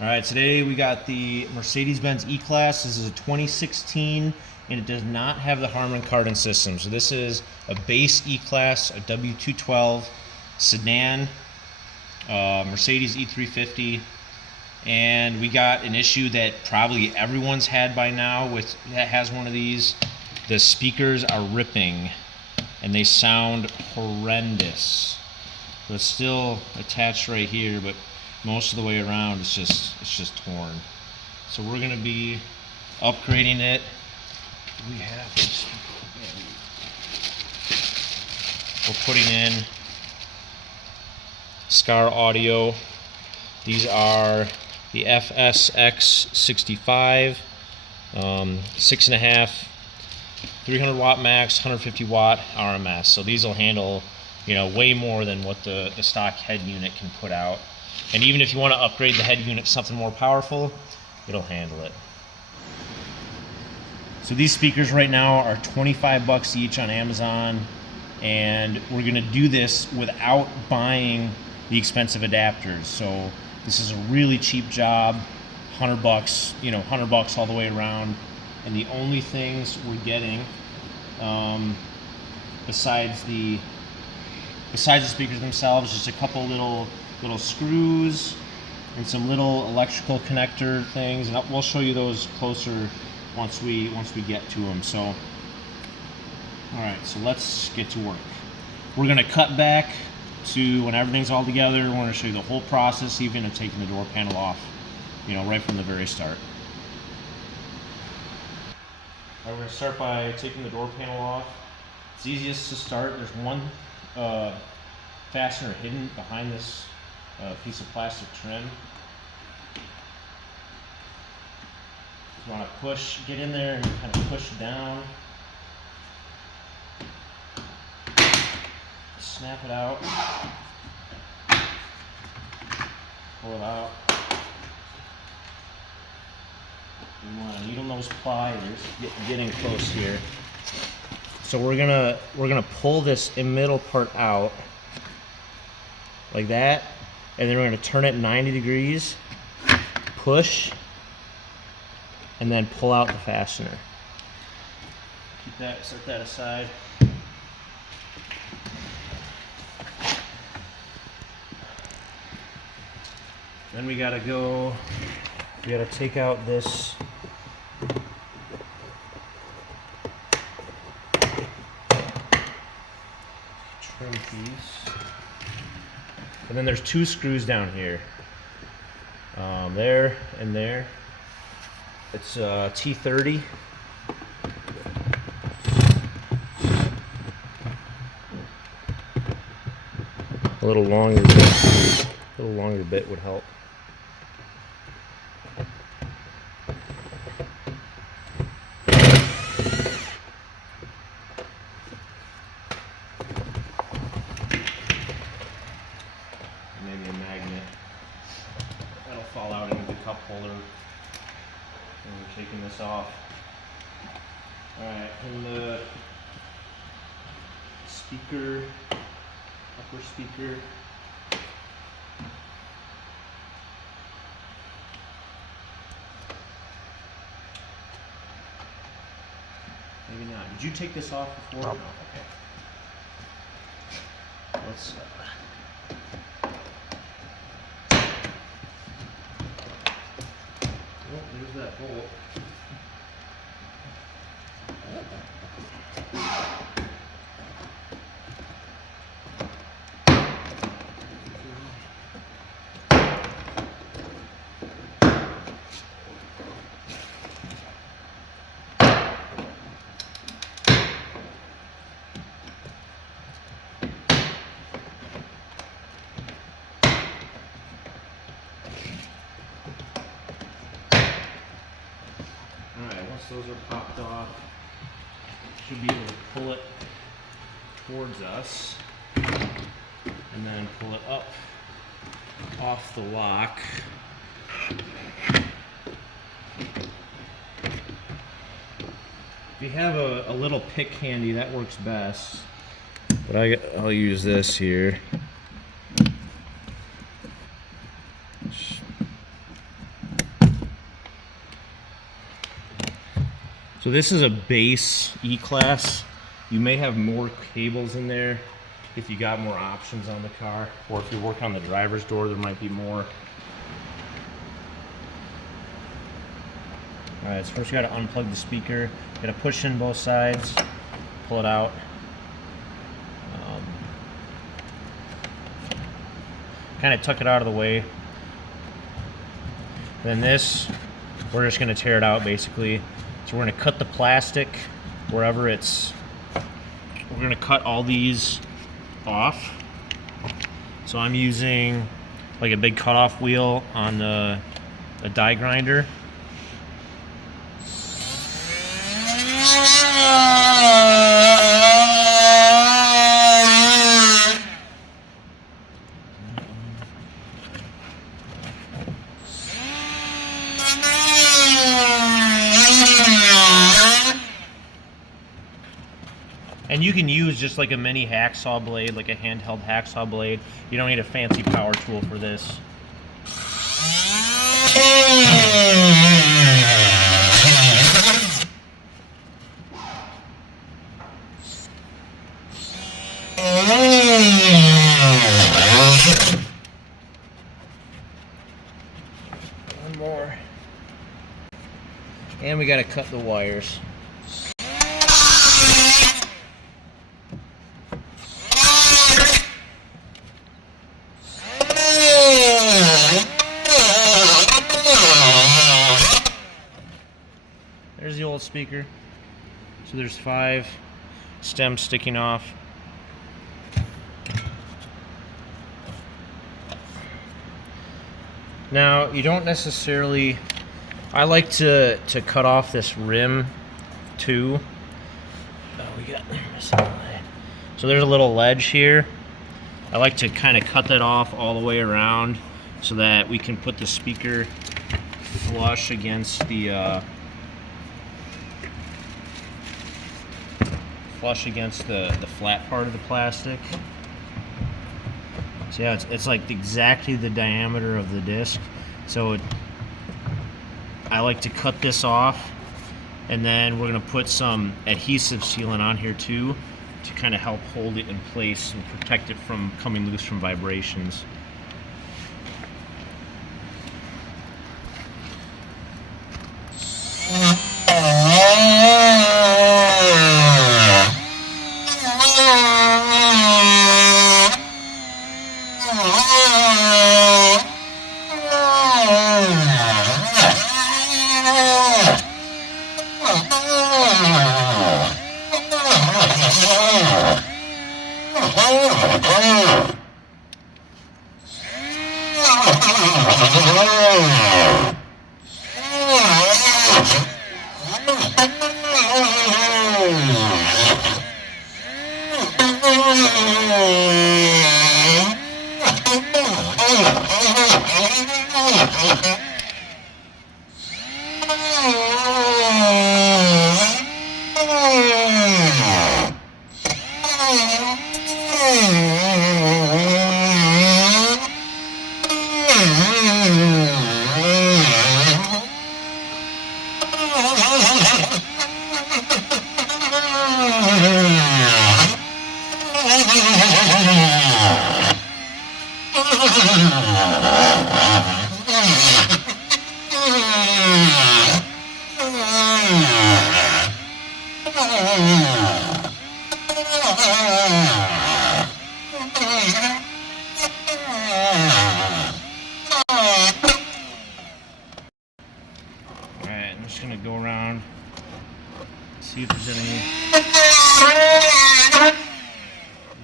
All right, today we got the Mercedes-Benz E-Class. This is a 2016, and it does not have the Harman Kardon system. So this is a base E-Class, a W212 sedan, Mercedes E350, and we got an issue that probably everyone's had by now that has one of these. The speakers are ripping, and they sound horrendous. So it's still attached right here, but most of the way around it's just torn. So we're going to be upgrading it. We have this. We're putting in SCAR Audio. These are the FSX65, 6.5, 300 watt max, 150 watt RMS. So these will handle, way more than what the stock head unit can put out. And even if you want to upgrade the head unit to something more powerful, it'll handle it. So these speakers right now are 25 bucks each on Amazon, and we're going to do this without buying the expensive adapters. So this is a really cheap job, 100 bucks, 100 bucks all the way around. And the only things we're getting, besides the speakers themselves, just a couple little screws and some little electrical connector things, and we'll show you those closer once we get to them. So all right, so let's get to work. We're going to cut back to when everything's all together. We're going to show you the whole process, even of taking the door panel off, right from the very start. We're going to start by taking the door panel off. It's easiest to start. There's one fastener hidden behind this piece of plastic trim. You want to get in there and kind of push down. Snap it out. Pull it out. You want to needle nose pliers. Getting close here. So we're gonna pull this middle part out like that, and then we're gonna turn it 90 degrees, push, and then pull out the fastener. Set that aside. Then we gotta take out this trim piece. And then there's two screws down here. There and there. It's T30. A little longer bit would help. Maybe a magnet. That'll fall out into the cup holder when we're taking this off. Alright, and the speaker, upper speaker. Maybe not. Did you take this off before? No. Okay. Let's there's that bolt. Those are popped off. Should be able to pull it towards us and then pull it up off the lock. If you have a little pick handy, that works best. But I'll use this here. So this is a base E-Class. You may have more cables in there if you got more options on the car, or if you work on the driver's door, there might be more. Alright, so first you gotta unplug the speaker. You gotta push in both sides, pull it out. Kind of tuck it out of the way. Then this, we're just gonna tear it out basically. So we're gonna cut the plastic wherever it's, we're gonna cut all these off. So I'm using like a big cutoff wheel on a die grinder. And you can use just like a mini hacksaw blade, like a handheld hacksaw blade. You don't need a fancy power tool for this. One more. And we gotta cut the wires. There's the old speaker. So there's 5 stems sticking off. Now you don't necessarily, I like to cut off this rim too. Oh, we got, so there's a little ledge here. I like to kind of cut that off all the way around so that we can put the speaker flush against the flat part of the plastic. So yeah, it's like exactly the diameter of the disc. So I like to cut this off, and then we're gonna put some adhesive sealant on here too to kind of help hold it in place and protect it from coming loose from vibrations. Alright, I'm just gonna go around, see if there's any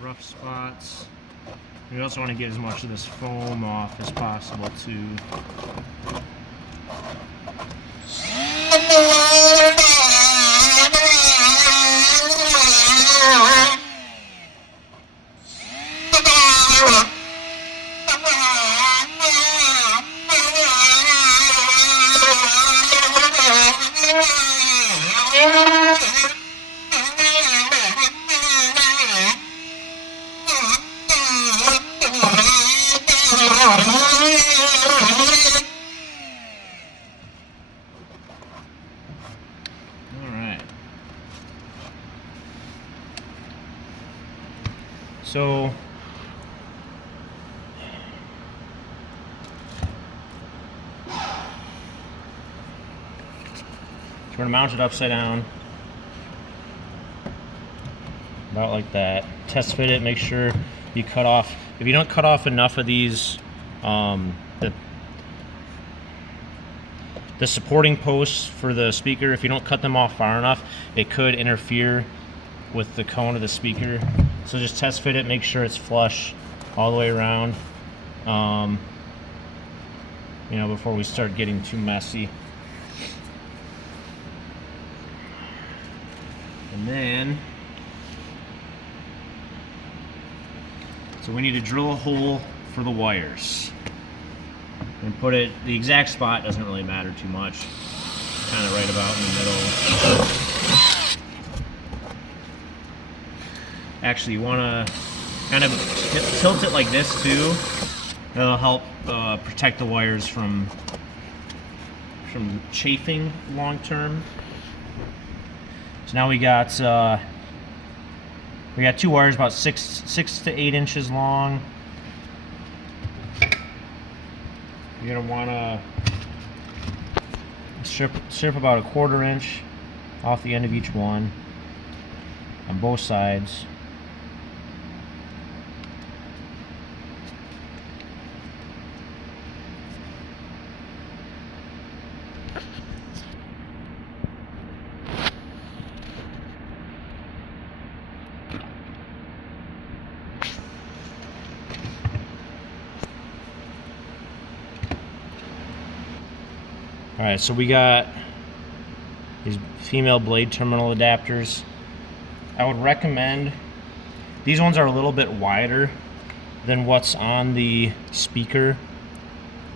rough spots. We also want to get as much of this foam off as possible too. So we're going to mount it upside down, about like that. Test fit it, make sure you cut off. If you don't cut off enough of these, the supporting posts for the speaker, if you don't cut them off far enough, it could interfere with the cone of the speaker. So just test fit it, make sure it's flush all the way around, you know, before we start getting too messy. And then, so we need to drill a hole for the wires and put it, the exact spot doesn't really matter too much, kind of right about in the middle. Actually, you want to kind of tilt it like this too. That'll help protect the wires from chafing long term. So now we got 2 wires about 6 to 8 inches long. You're gonna want to strip about 1/4 inch off the end of each one on both sides. Alright, so we got these female blade terminal adapters. I would recommend, these ones are a little bit wider than what's on the speaker.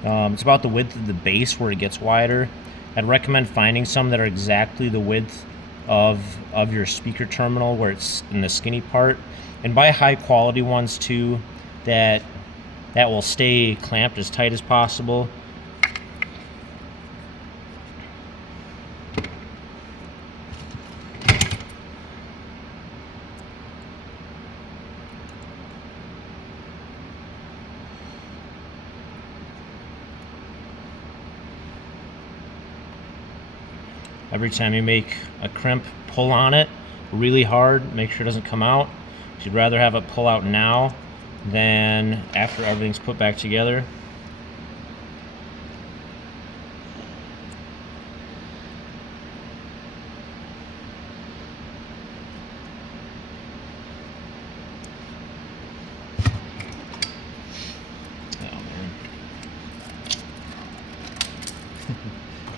It's about the width of the base where it gets wider. I'd recommend finding some that are exactly the width of your speaker terminal where it's in the skinny part. And buy high quality ones too that will stay clamped as tight as possible. Every time you make a crimp, pull on it really hard, make sure it doesn't come out. You'd rather have it pull out now than after everything's put back together.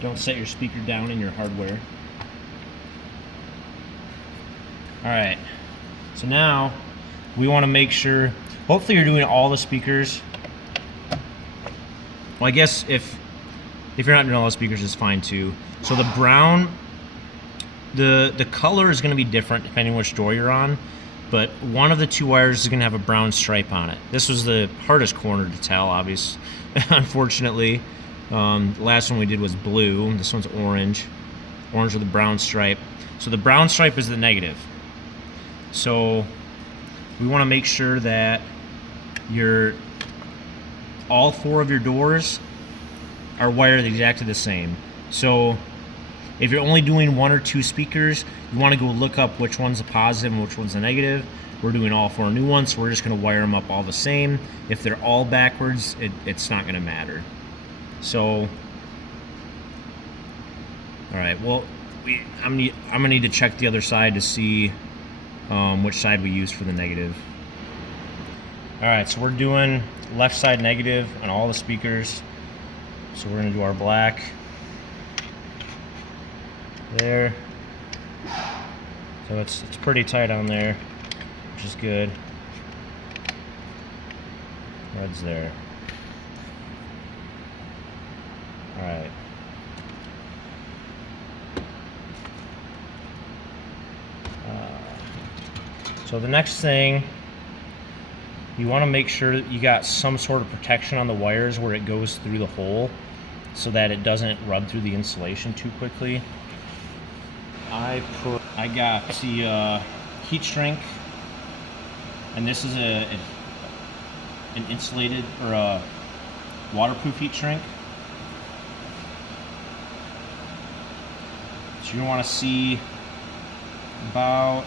Don't set your speaker down in your hardware. Alright, so now we want to make sure, hopefully you're doing all the speakers. Well, I guess if you're not doing all the speakers, it's fine too. So the brown, the color is going to be different depending on which door you're on, but one of the 2 wires is going to have a brown stripe on it. This was the hardest corner to tell, obviously, unfortunately. The last one we did was blue. This one's orange. Orange with a brown stripe. So the brown stripe is the negative. So we want to make sure that all 4 of your doors are wired exactly the same. So if you're only doing 1 or 2 speakers, you want to go look up which one's a positive and which one's a negative. We're doing all 4 new ones, so we're just going to wire them up all the same. If they're all backwards, it's not going to matter. So, all right. Well, I'm gonna need to check the other side to see which side we use for the negative. All right. So we're doing left side negative on all the speakers. So we're gonna do our black there. So it's pretty tight on there, which is good. Red's there. All right. So the next thing, you want to make sure that you got some sort of protection on the wires where it goes through the hole so that it doesn't rub through the insulation too quickly. I got the heat shrink And this is an insulated or a waterproof heat shrink. So you want to see about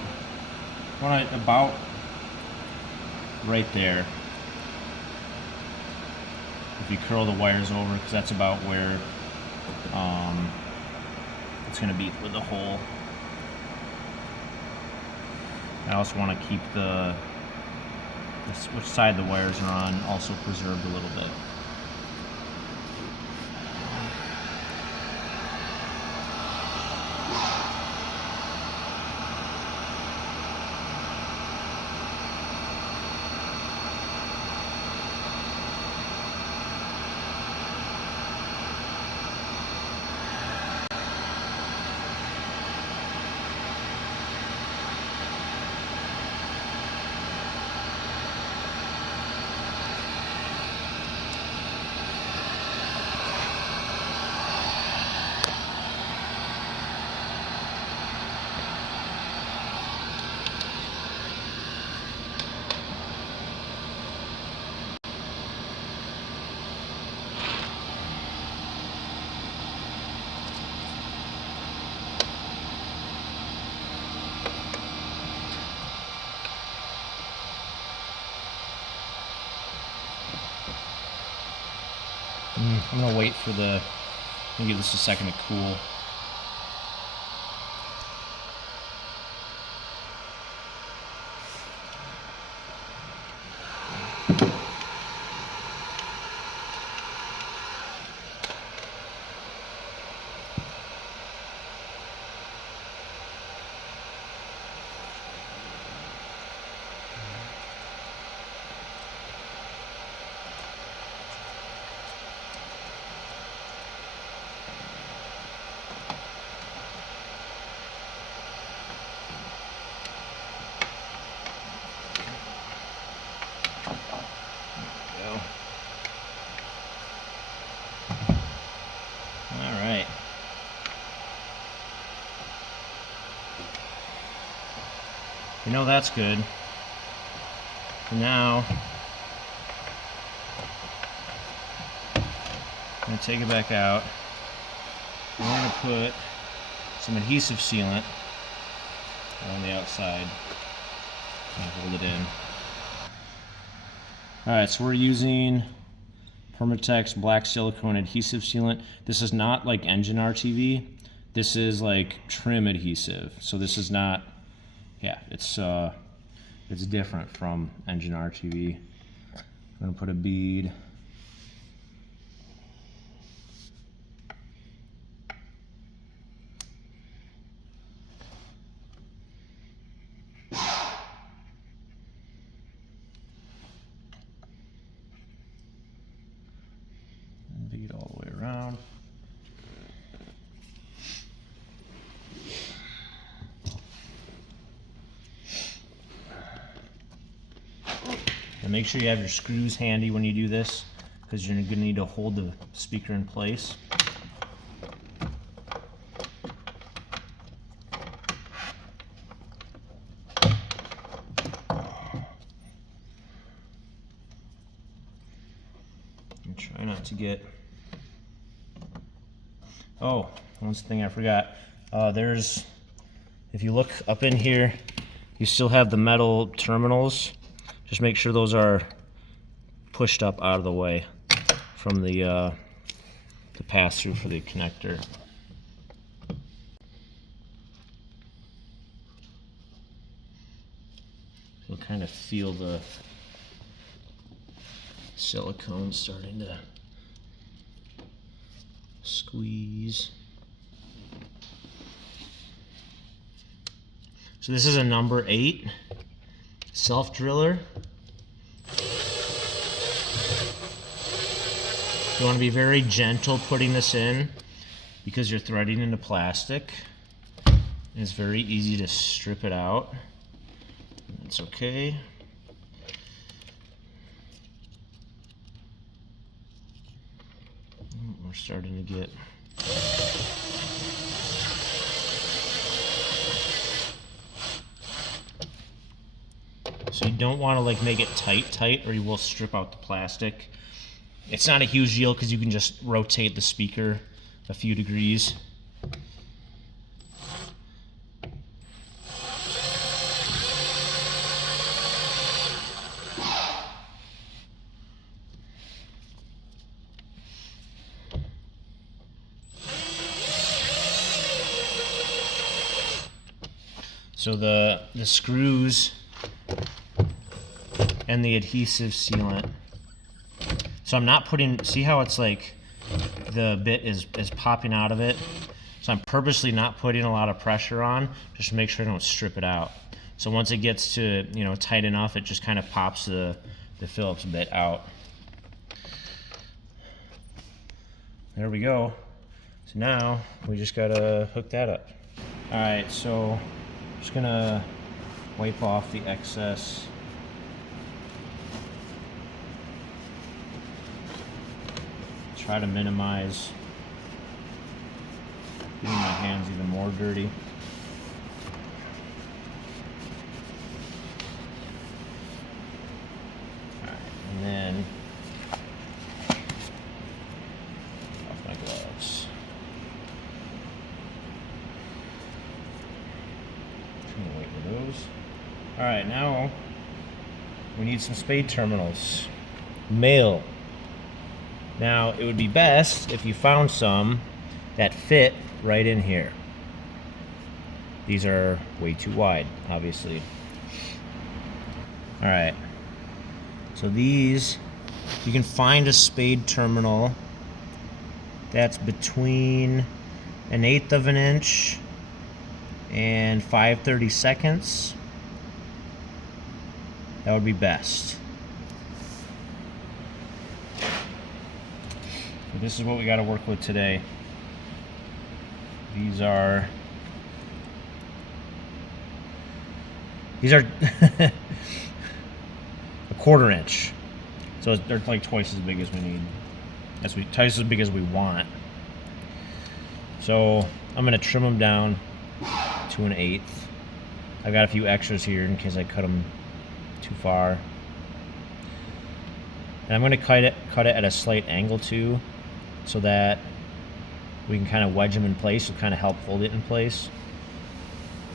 right there. If you curl the wires over, because that's about where it's going to be with the hole. I also want to keep which side the wires are on also preserved a little bit. I'm gonna wait for I'm gonna give this a second to cool. Alright. You know that's good. And now I'm going to take it back out. I'm going to put some adhesive sealant on the outside and hold it in. Alright, so we're using Permatex black silicone adhesive sealant. This is not like engine RTV. This is like trim adhesive. So this is not, yeah, it's different from engine RTV. I'm gonna put a bead. Bead all the way around. And make sure you have your screws handy when you do this, because you're going to need to hold the speaker in place. And try not to get... Oh, one thing I forgot. If you look up in here, you still have the metal terminals. Just make sure those are pushed up out of the way from the pass-through for the connector. You'll kind of feel the silicone starting to squeeze. So this is a number 8 self driller. You want to be very gentle putting this in because you're threading into plastic. It's very easy to strip it out. That's okay. We're starting to get So you don't want to like make it tight, or you will strip out the plastic. It's not a huge deal because you can just rotate the speaker a few degrees. So the screws and the adhesive sealant. So I'm not putting, see how it's like the bit is popping out of it? So I'm purposely not putting a lot of pressure on, just to make sure I don't strip it out. So once it gets to, you know, tight enough, it just kind of pops the Phillips bit out. There we go. So now we just gotta hook that up. All right, so just gonna wipe off the excess. Try to minimize getting my hands even more dirty. All right, and then off my gloves. Wait for those. All right, now we need some spade terminals. Male. Now, it would be best if you found some that fit right in here. These are way too wide, obviously. All right. So these, you can find a spade terminal that's between 1/8 of an inch and 5/32. That would be best. So this is what we got to work with today. These are a 1/4 inch. So they're like twice as big as we need. Twice as big as we want. So I'm gonna trim them down to 1/8. I've got a few extras here in case I cut them too far. And I'm gonna cut it at a slight angle too, so that we can kind of wedge them in place to kind of help hold it in place.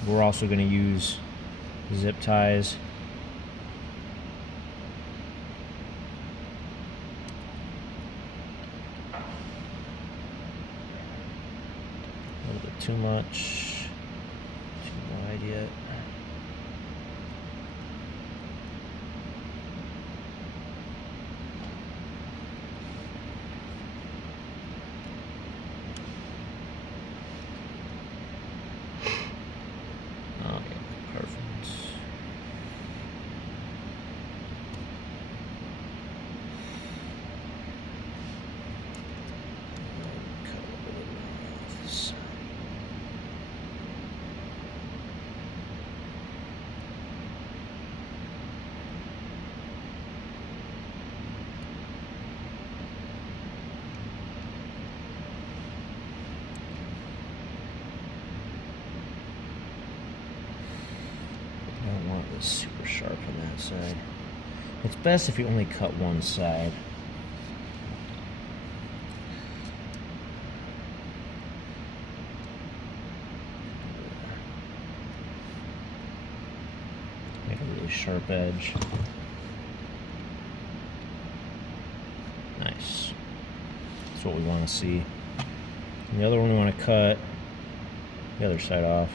We're also going to use zip ties. A little bit too much, too wide yet. Super sharp on that side. It's best if you only cut one side. Make a really sharp edge. Nice. That's what we want to see. And the other one we want to cut the other side off.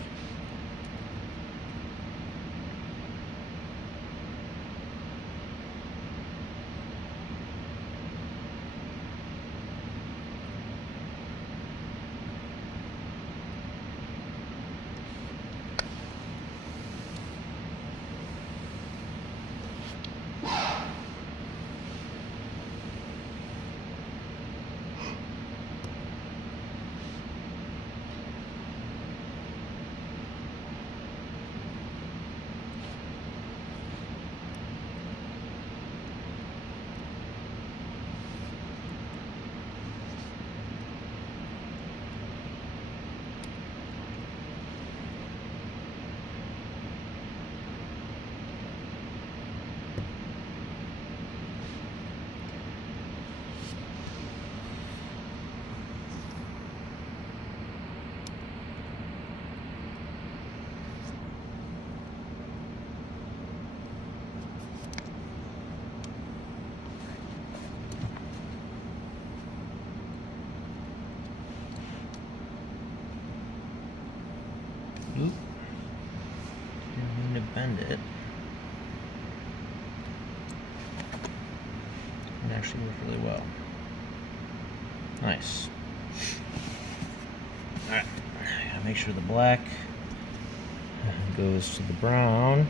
Oop. Didn't mean to bend it. It actually worked really well. Nice. Alright, gotta make sure the black goes to the brown.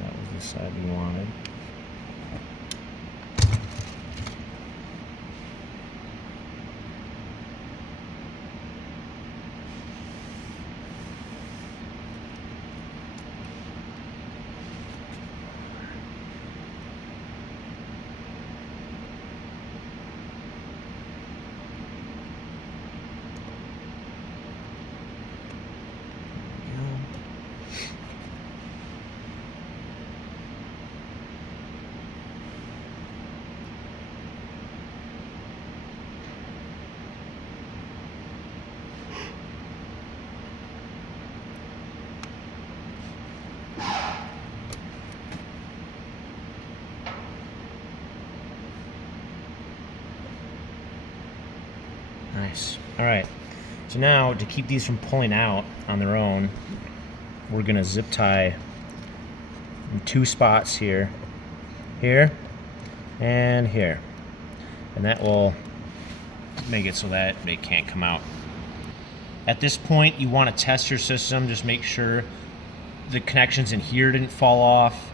That was the side we wanted. Nice. All right. So now, to keep these from pulling out on their own, we're gonna zip tie in 2 spots here, and here, and that will make it so that they can't come out. At this point, you want to test your system. Just make sure the connections in here didn't fall off.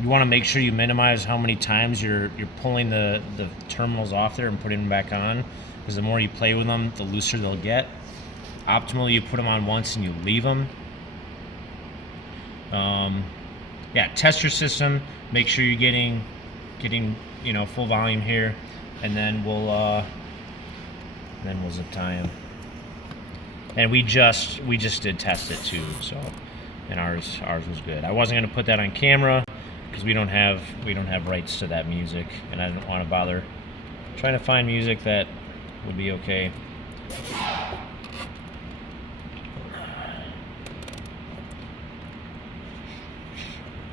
You want to make sure you minimize how many times you're pulling the terminals off there and putting them back on, because the more you play with them, the looser they'll get. Optimally, you put them on once and you leave them. Yeah, test your system. Make sure you're getting full volume here, and then we'll zip tie them. And we just did test it too, so, and ours was good. I wasn't gonna put that on camera because we don't have rights to that music, and I didn't want to bother trying to find music that would be okay.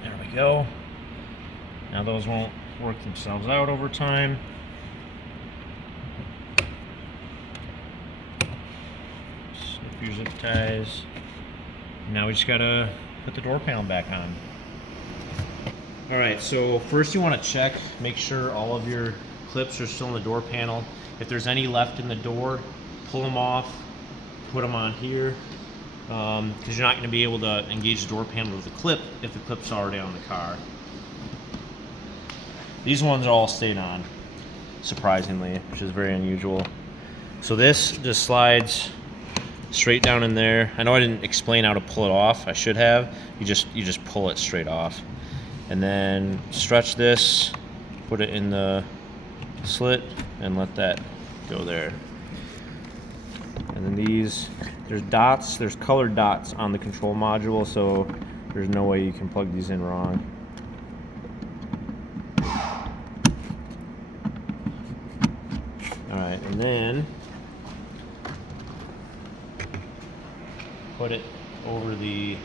There we go. Now those won't work themselves out over time. Snip your zip ties. Now we just gotta put the door panel back on. Alright, so first you want to check, make sure all of your clips are still in the door panel. If there's any left in the door, pull them off, put them on here, because you're not going to be able to engage the door panel with the clip if the clip's already on the car. These ones are all stayed on, surprisingly, which is very unusual. So this just slides straight down in there. I know I didn't explain how to pull it off. I should have. You just pull it straight off. And then stretch this, put it in the slit, and let that go there. And then these, there's dots, there's colored dots on the control module, so there's no way you can plug these in wrong. Alright, and then put it over the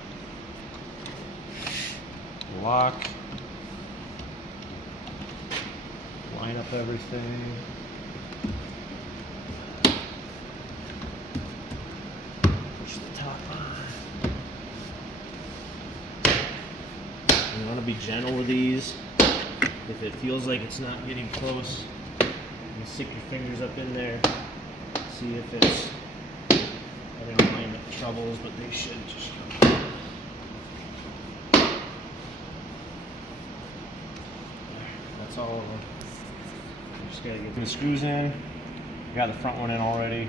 lock, line up everything. Push the top on. You want to be gentle with these. If it feels like it's not getting close, you stick your fingers up in there, see if it's having alignment troubles, but they should just come. That's all of them. Just gotta get the screws in. Got the front one in already.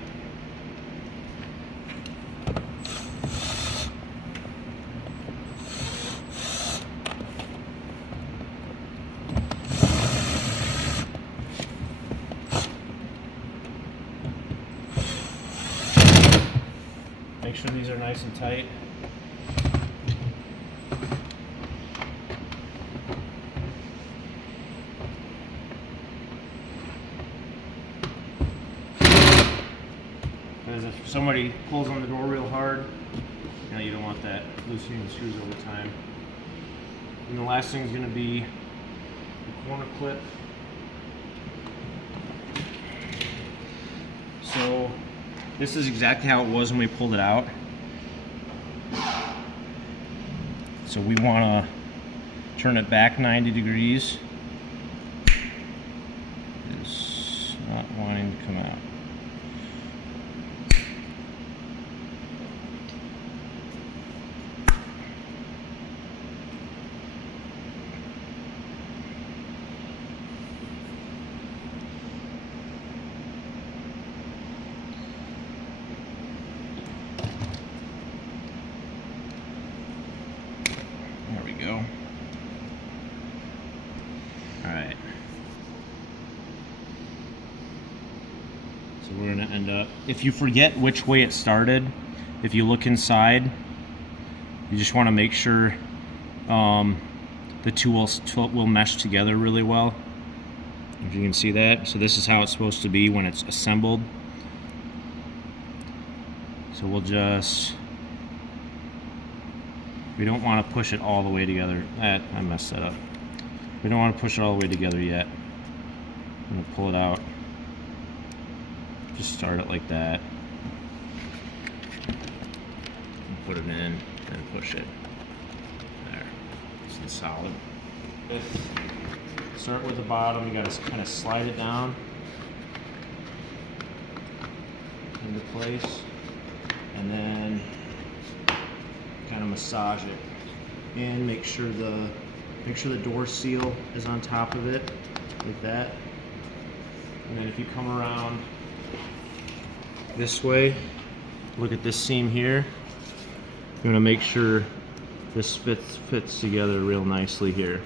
Make sure these are nice and tight. Because if somebody pulls on the door real hard, you don't want that loosening the screws over time. And the last thing is going to be the corner clip. So this is exactly how it was when we pulled it out. So we want to turn it back 90 degrees. It's not wanting to come out. There we go. All right. So we're gonna end up, if you forget which way it started, if you look inside, you just wanna make sure the two will mesh together really well. If you can see that. So this is how it's supposed to be when it's assembled. So we'll just, we don't want to push it all the way together. I messed that up. We don't want to push it all the way together yet. I'm going to pull it out. Just start it like that. And put it in and push it. There. It's the solid. Start with the bottom. You got to kind of slide it down into place. And then kind of massage it in, make sure the door seal is on top of it, like that. And then if you come around this way, look at this seam here. You're gonna make sure this fits together real nicely here.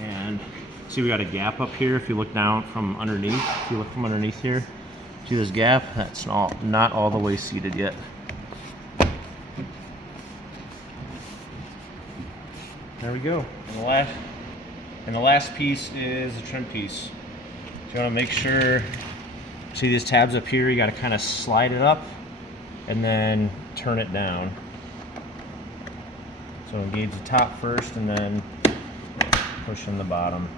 And see, we got a gap up here. If you look down from underneath, if you look from underneath here, see this gap? That's not all the way seated yet. There we go. And the last piece is the trim piece. So you want to make sure, see these tabs up here, you got to kind of slide it up and then turn it down. So engage the top first and then push in the bottom.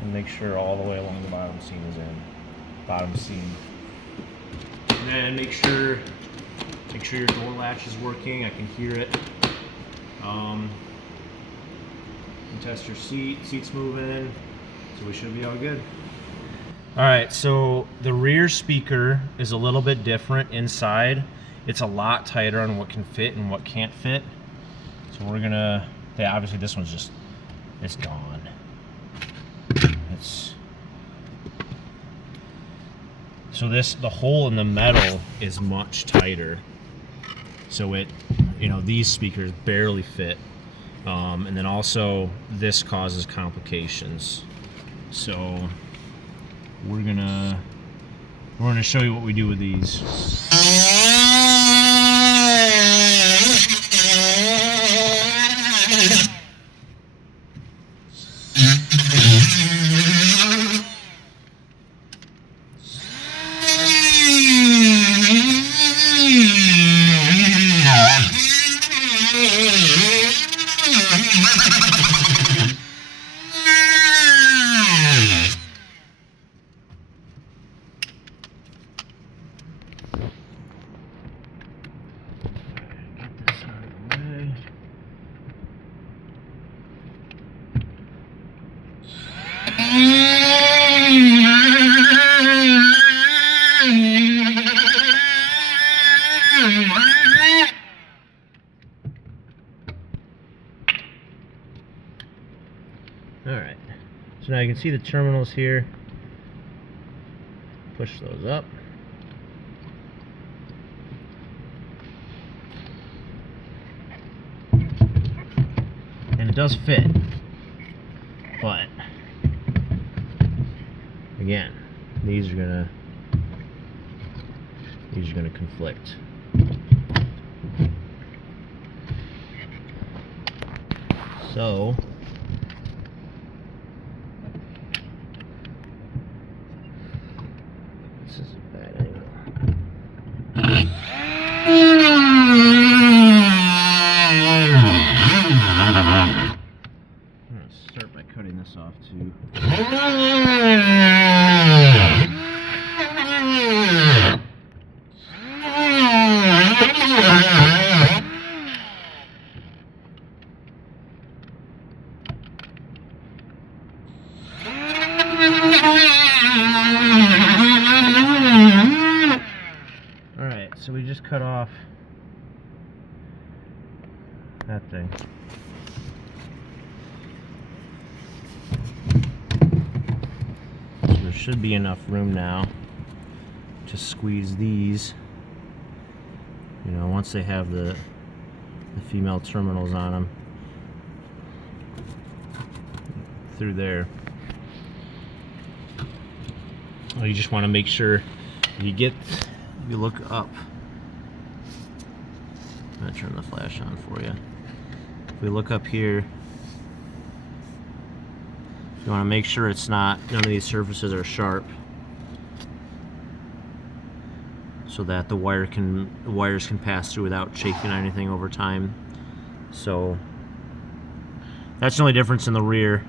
And make sure all the way along the bottom seam is in. Bottom seam. And then make sure your door latch is working. I can hear it. And test your seat's moving, so we should be all good. All right, so the rear speaker is a little bit different inside. It's a lot tighter on what can fit and what can't fit. So we're gonna, yeah, obviously this one's just, it's gone. So the hole in the metal is much tighter. So it, these speakers barely fit. And then also this causes complications. So we're gonna show you what we do with these. Alright, so now you can see the terminals here. Push those up. And it does fit, but again, these are gonna conflict. So this is a bad angle. I'm gonna start by cutting this off too. cut off that thing. So there should be enough room now to squeeze these. You know, once they have the female terminals on them through there. Well, you just want to make sure you look up. I'm going to turn the flash on for you. If we look up here, you want to make sure it's not, none of these surfaces are sharp, so that the wires can pass through without chafing anything over time. So that's the only difference in the rear.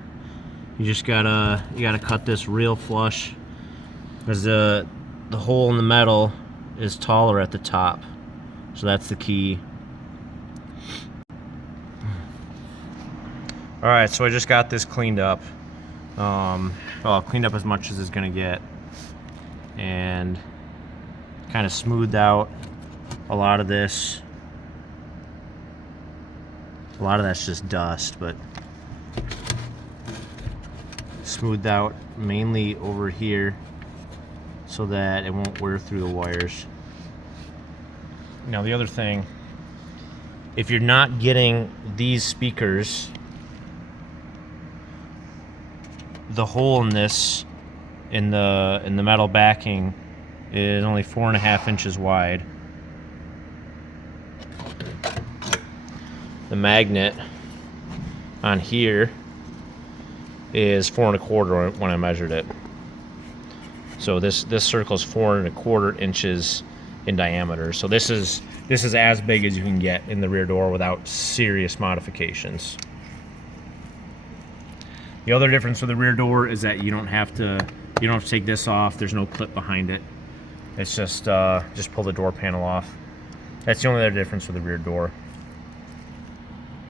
You just gotta cut this real flush, because the hole in the metal is taller at the top, so that's the key. All right, so I just got this cleaned up. Well, cleaned up as much as it's gonna get, and kind of smoothed out a lot of this. A lot of that's just dust, but smoothed out mainly over here so that it won't wear through the wires. Now the other thing, if you're not getting these speakers, the hole in this, in the metal backing, is only 4.5 inches wide. The magnet on here is 4.25 when I measured it. So this circle is 4.25 inches in diameter. So this is as big as you can get in the rear door without serious modifications. The other difference with the rear door is that you don't have to take this off. There's no clip behind it. It's just pull the door panel off. That's the only other difference with the rear door.